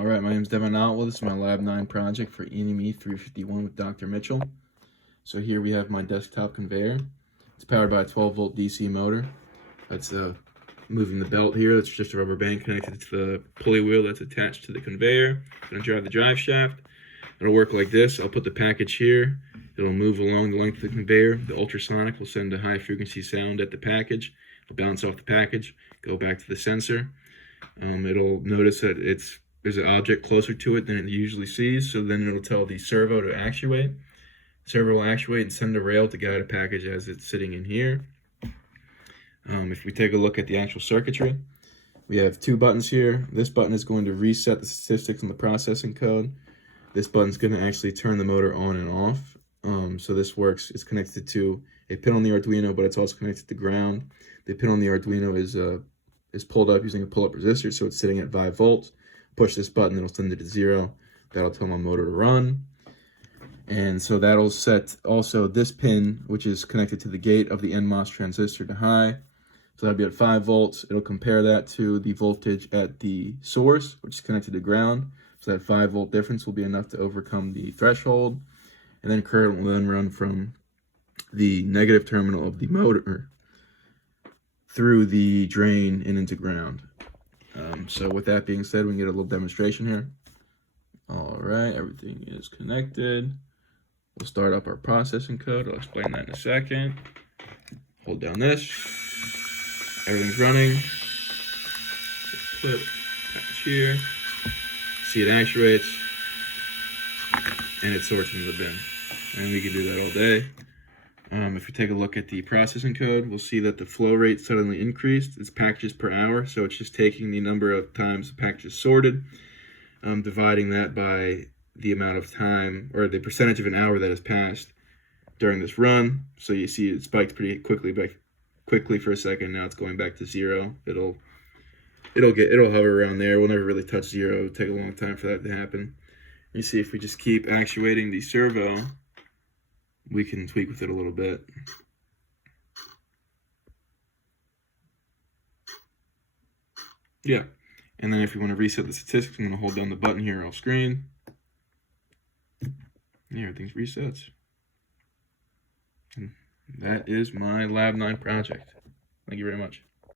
All right, my name is Devin Otwell. This is my Lab 9 project for ENME351 with Dr. Mitchell. So here we have my desktop conveyor. It's powered by a 12-volt DC motor. That's moving the belt here. That's just a rubber band connected to the pulley wheel that's attached to the conveyor. It's going to drive the drive shaft. It'll work like this. I'll put the package here. It'll move along the length of the conveyor. The ultrasonic will send a high-frequency sound at the package. It'll bounce off the package, go back to the sensor. It'll notice that there's an object closer to it than it usually sees, so then it'll tell the servo to actuate. The servo will actuate and send a rail to guide a package as it's sitting in here. If we take a look at the actual circuitry, we have two buttons here. This button is going to reset the statistics on the processing code. This button's going to actually turn the motor on and off. So this works. It's connected to a pin on the Arduino, but it's also connected to ground. The pin on the Arduino is pulled up using a pull-up resistor, so it's sitting at 5 volts. Push this button, it'll send it to 0. That'll tell my motor to run. And so that'll set also this pin, which is connected to the gate of the NMOS transistor, to high. So that'll be at 5 volts. It'll compare that to the voltage at the source, which is connected to ground. So that 5 volt difference will be enough to overcome the threshold. And then current will then run from the negative terminal of the motor through the drain and into ground. So with that being said, we can get a little demonstration here. All right, everything is connected. We'll start up our processing code. I'll explain that in a second. Hold down this. Everything's running. Put package here. See, it actuates, and it sorts into the bin. And we can do that all day. If we take a look at the processing code, we'll see that the flow rate suddenly increased. It's packages per hour, so it's just taking the number of times the package is sorted, dividing that by the amount of time, or the percentage of an hour that has passed during this run. So you see it spiked pretty quickly for a second. Now it's going back to 0. It'll hover around there. We'll never really touch 0. It'll take a long time for that to happen. You see, if we just keep actuating the servo, we can tweak with it a little bit. Yeah, and then if we want to reset the statistics, I'm going to hold down the button here off screen. Yeah, everything's resets. And that is my Lab 9 project. Thank you very much.